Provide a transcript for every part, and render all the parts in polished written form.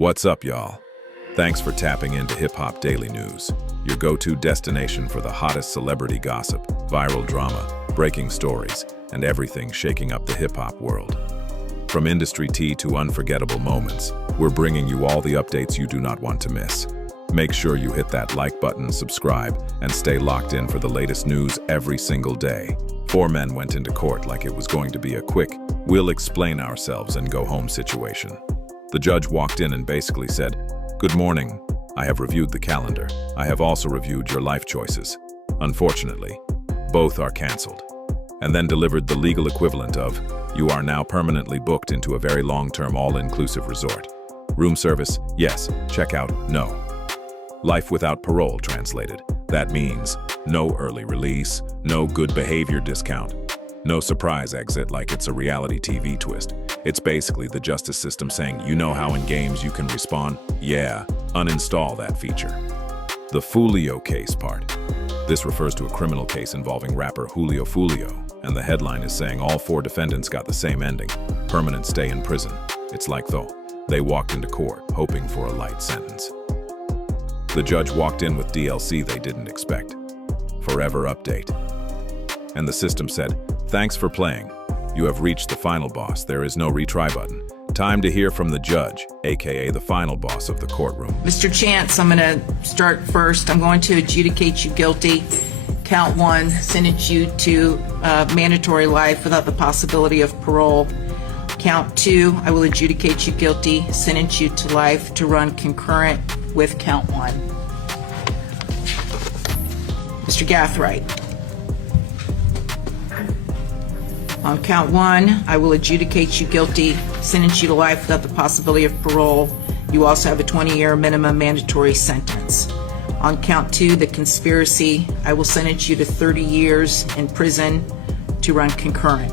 What's up, y'all? Thanks for tapping into Hip Hop Daily News, your go-to destination for the hottest celebrity gossip, viral drama, breaking stories, and everything shaking up the hip-hop world. From industry tea to unforgettable moments, we're bringing you all the updates you do not want to miss. Make sure you hit that like button, subscribe, and stay locked in for the latest news every single day. 4 men went into court like it was going to be a quick, we'll explain ourselves and go home situation. The judge walked in and basically said, "Good morning. I have reviewed the calendar. I have also reviewed your life choices. Unfortunately, both are canceled." And then delivered the legal equivalent of, "You are now permanently booked into a very long-term all-inclusive resort. Room service, yes. Checkout, no. Life without parole translated. That means no early release, no good behavior discount, no surprise exit like it's a reality TV twist. It's basically the justice system saying, you know how in games you can respawn? Yeah, uninstall that feature." The Foolio case part. This refers to a criminal case involving rapper Julio Foolio, and the headline is saying all 4 defendants got the same ending, permanent stay in prison. It's like though, they walked into court hoping for a light sentence. The judge walked in with DLC they didn't expect. Forever update. And the system said, "Thanks for playing. You have reached the final boss. There is no retry button. Time to hear from the judge, aka the final boss of the courtroom." Mr. Chance, I'm going to start first. I'm going to adjudicate you guilty. Count 1, sentence you to mandatory life without the possibility of parole. Count 2, I will adjudicate you guilty, sentence you to life to run concurrent with count 1. Mr. Gathright. On count 1, I will adjudicate you guilty, sentence you to life without the possibility of parole. You also have a 20-year minimum mandatory sentence. On count 2, the conspiracy, I will sentence you to 30 years in prison to run concurrent.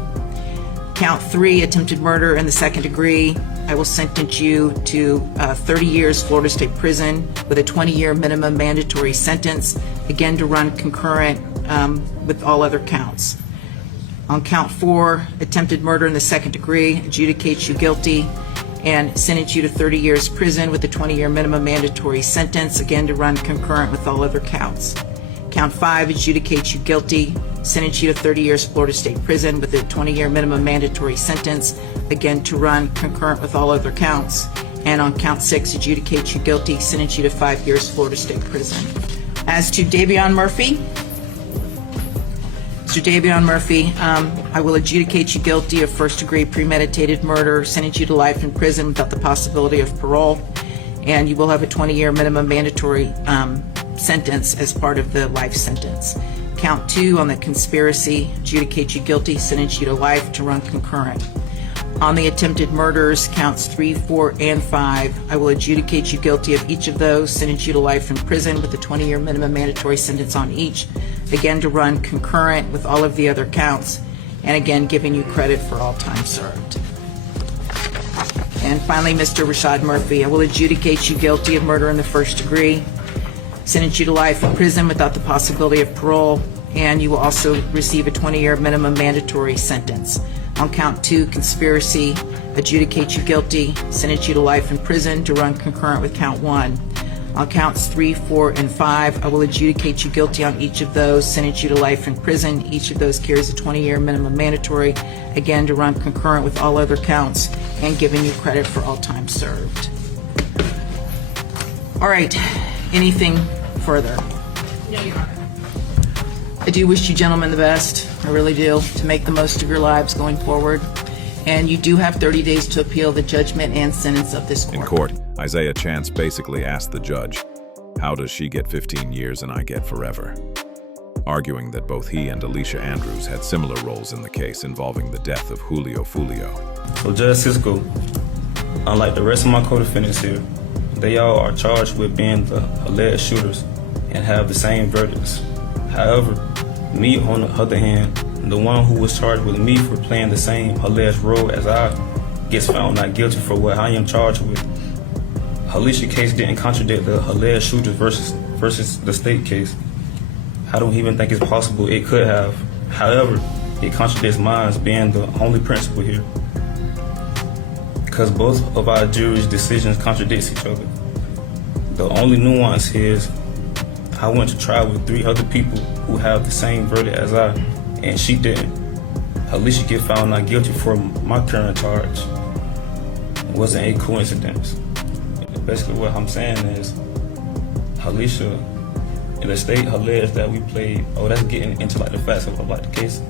Count 3, attempted murder in the second degree, I will sentence you to 30 years Florida State Prison with a 20-year minimum mandatory sentence, again to run concurrent with all other counts. On count 4, attempted murder in the second degree, adjudicate you guilty and sentence you to 30 years prison with a 20-year minimum mandatory sentence, again to run concurrent with all other counts. Count 5, adjudicate you guilty, sentence you to 30 years Florida State Prison with a 20-year minimum mandatory sentence, again to run concurrent with all other counts. And on count 6, adjudicate you guilty, sentence you to 5 years Florida State Prison. As to Davion Murphy, Mr. Davion Murphy, I will adjudicate you guilty of first-degree premeditated murder, sentence you to life in prison without the possibility of parole, and you will have a 20-year minimum mandatory sentence as part of the life sentence. Count 2 on the conspiracy, adjudicate you guilty, sentence you to life to run concurrent. On the attempted murders, counts 3, 4, and 5, I will adjudicate you guilty of each of those, sentence you to life in prison with a 20-year minimum mandatory sentence on each, again to run concurrent with all of the other counts, and again giving you credit for all time served. And finally, Mr. Rashad Murphy, I will adjudicate you guilty of murder in the first degree, sentence you to life in prison without the possibility of parole, and you will also receive a 20-year minimum mandatory sentence. On count 2, conspiracy, adjudicate you guilty, sentence you to life in prison to run concurrent with count 1. On counts 3, 4, and 5, I will adjudicate you guilty on each of those, sentence you to life in prison. Each of those carries a 20-year minimum mandatory, again to run concurrent with all other counts, and giving you credit for all time served. All right, anything further? No, Your Honor. I do wish you gentlemen the best, I really do, to make the most of your lives going forward. And you do have 30 days to appeal the judgment and sentence of this court. In court, Isaiah Chance basically asked the judge, how does she get 15 years and I get forever? Arguing that both he and Alicia Andrews had similar roles in the case involving the death of Julio Foolio. So Judge Cisco, unlike the rest of my co-defendants here, they all are charged with being the alleged shooters and have the same verdicts. However, me on the other hand, the one who was charged with me for playing the same alleged role as I gets found not guilty for what I am charged with. Alicia's case didn't contradict the alleged shooters versus the state case. I don't even think it's possible it could have. However, it contradicts mine being the only principal here. because both of our jury's decisions contradict each other. The only nuance here is I went to trial with 3 other people who have the same verdict as I, and she didn't. Alicia get found not guilty for my current charge. It wasn't a coincidence. Basically what I'm saying is, Alicia, in the state alleged that we played, that's getting into like the facts of like the case.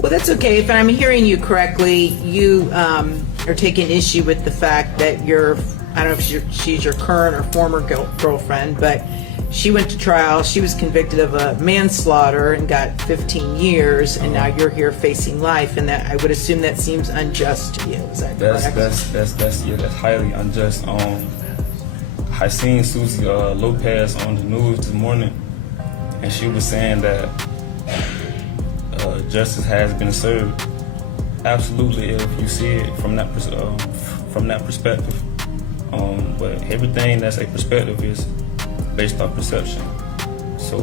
Well, that's okay. If I'm hearing you correctly, you are taking issue with the fact that I don't know if she's your current or former girlfriend, but she went to trial. She was convicted of a manslaughter and got 15 years, and now you're here facing life. And that I would assume that seems unjust to you. Is that correct? That's highly unjust. I seen Susie Lopez on the news this morning, and she was saying that justice has been served. Absolutely, if you see it from that perspective. But everything that's a perspective is based on perception. So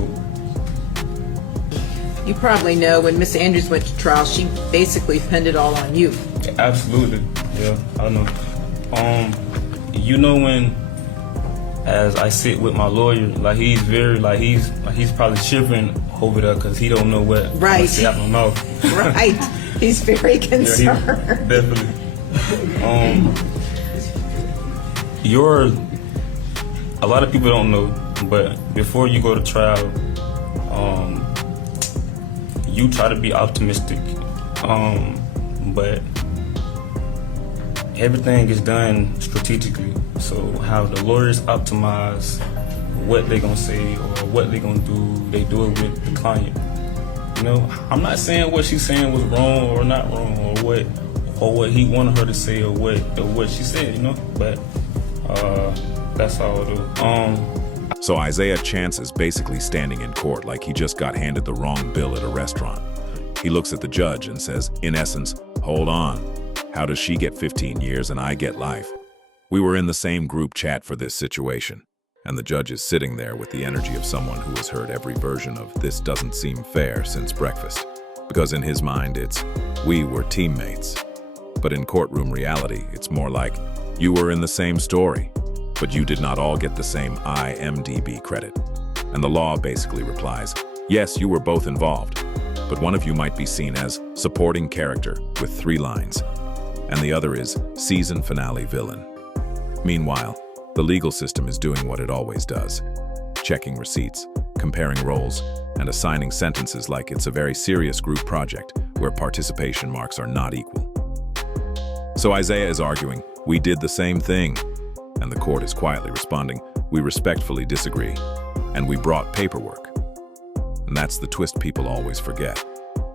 you probably know when Miss Andrews went to trial, she basically pinned it all on you. Absolutely, yeah, I know. You know, when as I sit with my lawyer, like he's probably shivering over there because he don't know what what's out my mouth. Right, he's very concerned. Yeah, definitely. A lot of people don't know, but before you go to trial, you try to be optimistic, but everything is done strategically. So how the lawyers optimize what they're gonna say or what they're gonna do, they do it with the client. You know, I'm not saying what she's saying was wrong or not wrong, or what he wanted her to say or what she said, you know, but that's all I do. So Isaiah Chance is basically standing in court like he just got handed the wrong bill at a restaurant. He looks at the judge and says, in essence, hold on. How does she get 15 years and I get life? We were in the same group chat for this situation, and the judge is sitting there with the energy of someone who has heard every version of "this doesn't seem fair" since breakfast. Because in his mind, it's, we were teammates. But in courtroom reality, it's more like, you were in the same story, but you did not all get the same IMDb credit. And the law basically replies, yes, you were both involved, but one of you might be seen as supporting character with 3 lines, and the other is season finale villain. Meanwhile, the legal system is doing what it always does, checking receipts, comparing roles, and assigning sentences like it's a very serious group project where participation marks are not equal. So Isaiah is arguing, we did the same thing, and the court is quietly responding, we respectfully disagree, and we brought paperwork. And that's the twist people always forget.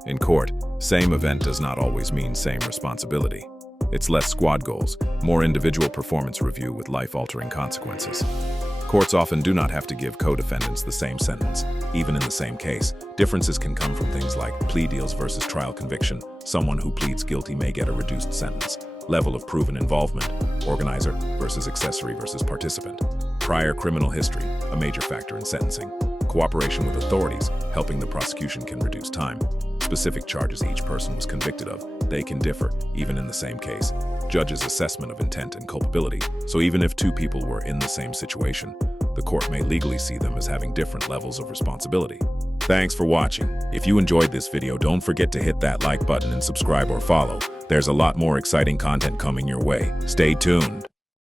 In court, same event does not always mean same responsibility. It's less squad goals, more individual performance review with life-altering consequences. Courts often do not have to give co-defendants the same sentence, even in the same case. Differences can come from things like plea deals versus trial conviction. Someone who pleads guilty may get a reduced sentence. Level of proven involvement, organizer versus accessory versus participant. Prior criminal history, a major factor in sentencing. Cooperation with authorities, helping the prosecution can reduce time. Specific charges each person was convicted of, they can differ, even in the same case. Judge's assessment of intent and culpability, so even if 2 people were in the same situation, the court may legally see them as having different levels of responsibility. Thanks for watching. If you enjoyed this video, don't forget to hit that like button and subscribe or follow. There's a lot more exciting content coming your way. Stay tuned.